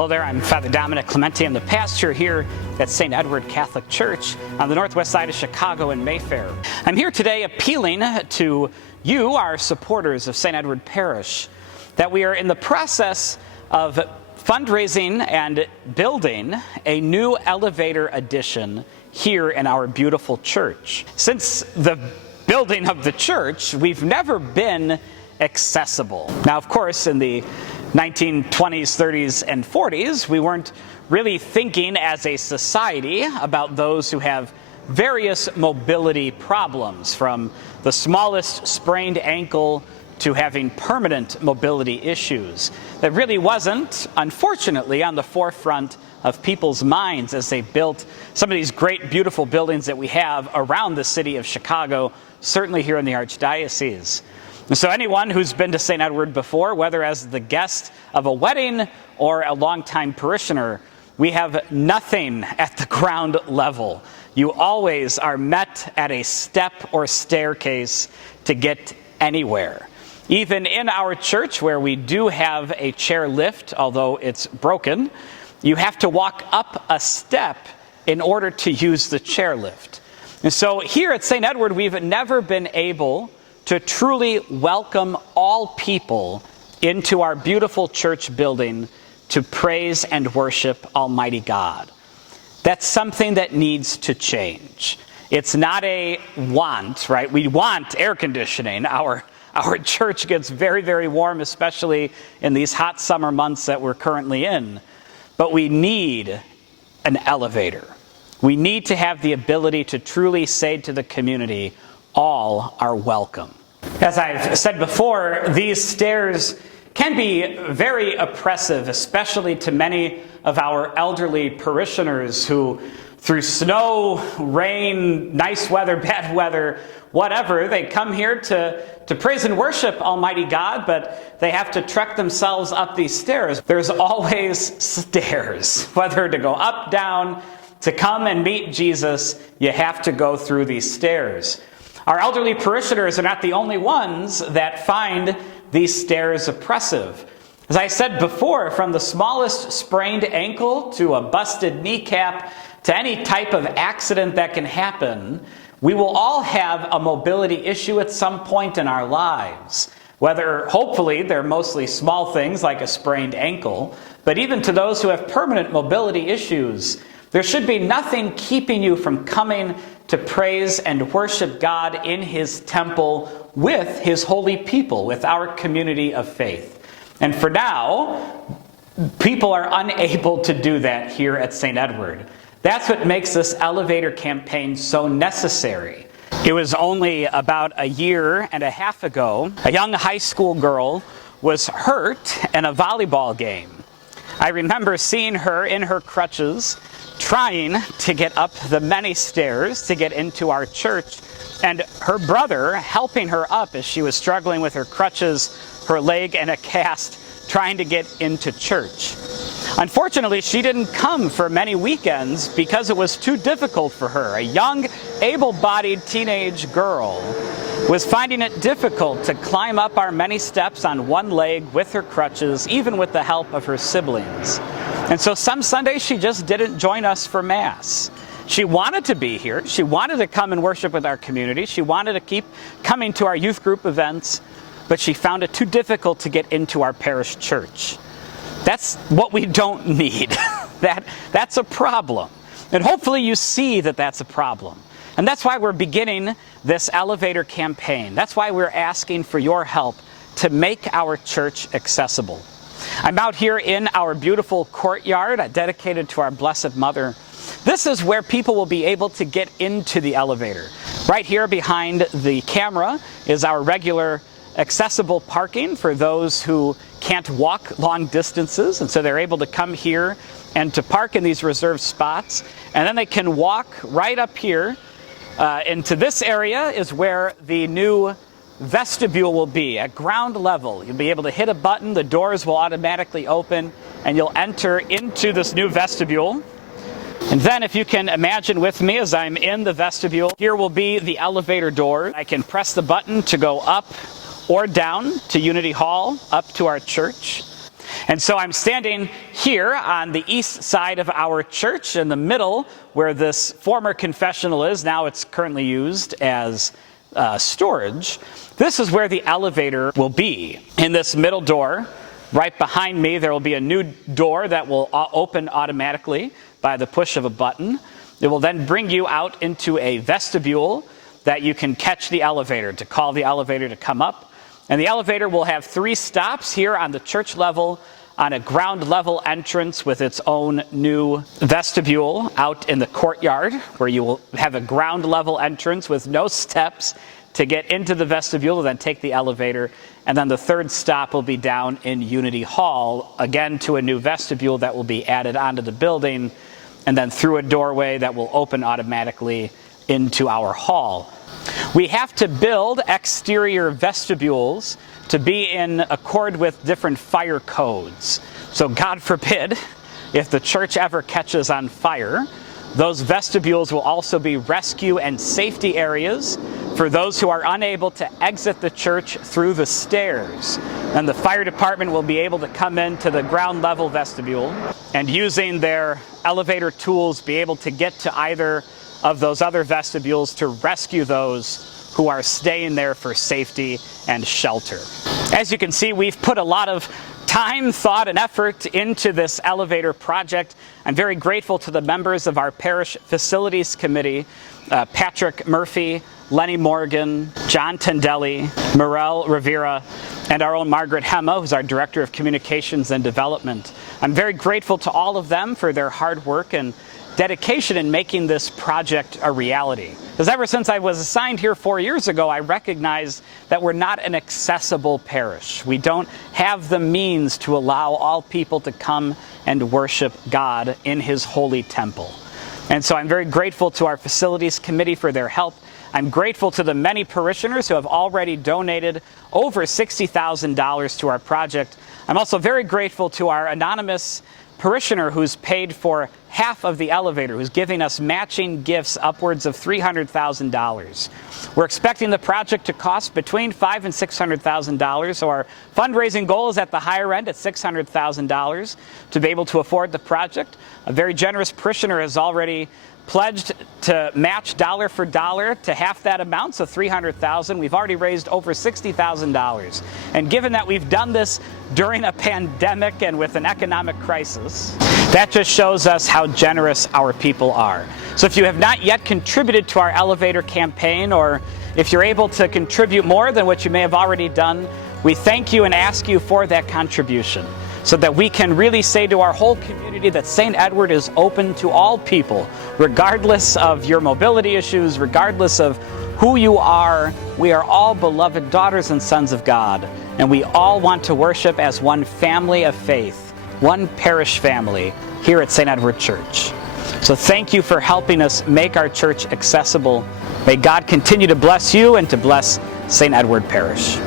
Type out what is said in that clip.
Hello there, I'm Father Dominic Clemente. I'm the pastor here at St. Edward Catholic Church on the northwest side of Chicago in Mayfair. I'm here today appealing to you, our supporters of St. Edward Parish, that we are in the process of fundraising and building a new elevator addition here in our beautiful church. Since the building of the church, we've never been accessible. Now, of course, in the 1920s, 30s, and 40s, we weren't really thinking as a society about those who have various mobility problems, from the smallest sprained ankle to having permanent mobility issues. That really wasn't, unfortunately, on the forefront of people's minds as they built some of these great, beautiful buildings that we have around the city of Chicago, certainly here in the Archdiocese. And so anyone who's been to St. Edward before, whether as the guest of a wedding or a longtime parishioner, we have nothing at the ground level. You always are met at a step or staircase to get anywhere. Even in our church, where we do have a chair lift, although it's broken, you have to walk up a step in order to use the chair lift. And so here at St. Edward, we've never been able to truly welcome all people into our beautiful church building to praise and worship Almighty God. That's something that needs to change. It's not a want, right? We want air conditioning. Our church gets very, very warm, especially in these hot summer months that we're currently in. But we need an elevator. We need to have the ability to truly say to the community, all are welcome. As I've said before, these stairs can be very oppressive, especially to many of our elderly parishioners who, through snow, rain, nice weather, bad weather, whatever, they come here to praise and worship Almighty God, but they have to trek themselves up these stairs. There's always stairs, whether to go up, down, to come and meet Jesus, you have to go through these stairs. Our elderly parishioners are not the only ones that find these stairs oppressive. As I said before, from the smallest sprained ankle to a busted kneecap to any type of accident that can happen, we will all have a mobility issue at some point in our lives. Whether, hopefully, they're mostly small things like a sprained ankle, but even to those who have permanent mobility issues, there should be nothing keeping you from coming to praise and worship God in His temple with His holy people, with our community of faith. And for now, people are unable to do that here at St. Edward. That's what makes this elevator campaign so necessary. It was only about a year and a half ago, a young high school girl was hurt in a volleyball game. I remember seeing her in her crutches, trying to get up the many stairs to get into our church, and her brother helping her up as she was struggling with her crutches, her leg, and a cast, trying to get into church. Unfortunately, she didn't come for many weekends because it was too difficult for her. A young, able-bodied teenage girl was finding it difficult to climb up our many steps on one leg with her crutches, even with the help of her siblings. And so some Sundays she just didn't join us for Mass. She wanted to be here. She wanted to come and worship with our community. She wanted to keep coming to our youth group events, but she found it too difficult to get into our parish church. That's what we don't need. That's a problem. And hopefully you see that that's a problem. And that's why we're beginning this elevator campaign. That's why we're asking for your help to make our church accessible. I'm out here in our beautiful courtyard dedicated to our Blessed Mother. This is where people will be able to get into the elevator. Right here behind the camera is our regular accessible parking for those who can't walk long distances, and so they're able to come here and to park in these reserved spots, and then they can walk right up here into this area is where the new vestibule will be at ground level. You'll be able to hit a button, the doors will automatically open, and you'll enter into this new vestibule. And then if you can imagine with me as I'm in the vestibule, here will be the elevator door. I can press the button to go up or down to Unity Hall, up to our church. And so I'm standing here on the east side of our church in the middle where this former confessional is. Now it's currently used as storage. This is where the elevator will be. In this middle door, right behind me, there will be a new door that will open automatically by the push of a button. It will then bring you out into a vestibule that you can catch the elevator, to call the elevator to come up. And the elevator will have 3 stops here on the church level, on a ground level entrance with its own new vestibule out in the courtyard, where you will have a ground level entrance with no steps to get into the vestibule and then take the elevator. And then the 3rd stop will be down in Unity Hall, again to a new vestibule that will be added onto the building, and then through a doorway that will open automatically into our hall. We have to build exterior vestibules to be in accord with different fire codes. So God forbid, if the church ever catches on fire, those vestibules will also be rescue and safety areas for those who are unable to exit the church through the stairs. And the fire department will be able to come into the ground level vestibule and, using their elevator tools, be able to get to either of those other vestibules to rescue those who are staying there for safety and shelter. As you can see, we've put a lot of time, thought, and effort into this elevator project. I'm very grateful to the members of our parish facilities committee, Patrick Murphy, Lenny Morgan, John Tendelli, Morel Rivera, and our own Margaret Hema, who's our Director of Communications and Development. I'm very grateful to all of them for their hard work and dedication in making this project a reality. Because ever since I was assigned here 4 years ago, I recognized that we're not an accessible parish. We don't have the means to allow all people to come and worship God in His holy temple. And so I'm very grateful to our facilities committee for their help. I'm grateful to the many parishioners who have already donated over $60,000 to our project. I'm also very grateful to our anonymous parishioner who's paid for half of the elevator, who's giving us matching gifts upwards of $300,000. We're expecting the project to cost between $500,000 and $600,000, so our fundraising goal is at the higher end at $600,000 to be able to afford the project. A very generous parishioner has already pledged to match dollar for dollar to half that amount, so $300,000. We've already raised over $60,000. And given that we've done this during a pandemic and with an economic crisis, that just shows us how generous our people are. So if you have not yet contributed to our elevator campaign, or if you're able to contribute more than what you may have already done, we thank you and ask you for that contribution, so that we can really say to our whole community that St. Edward is open to all people, regardless of your mobility issues, regardless of who you are. We are all beloved daughters and sons of God, and we all want to worship as one family of faith, one parish family here at St. Edward Church. So thank you for helping us make our church accessible. May God continue to bless you and to bless St. Edward Parish.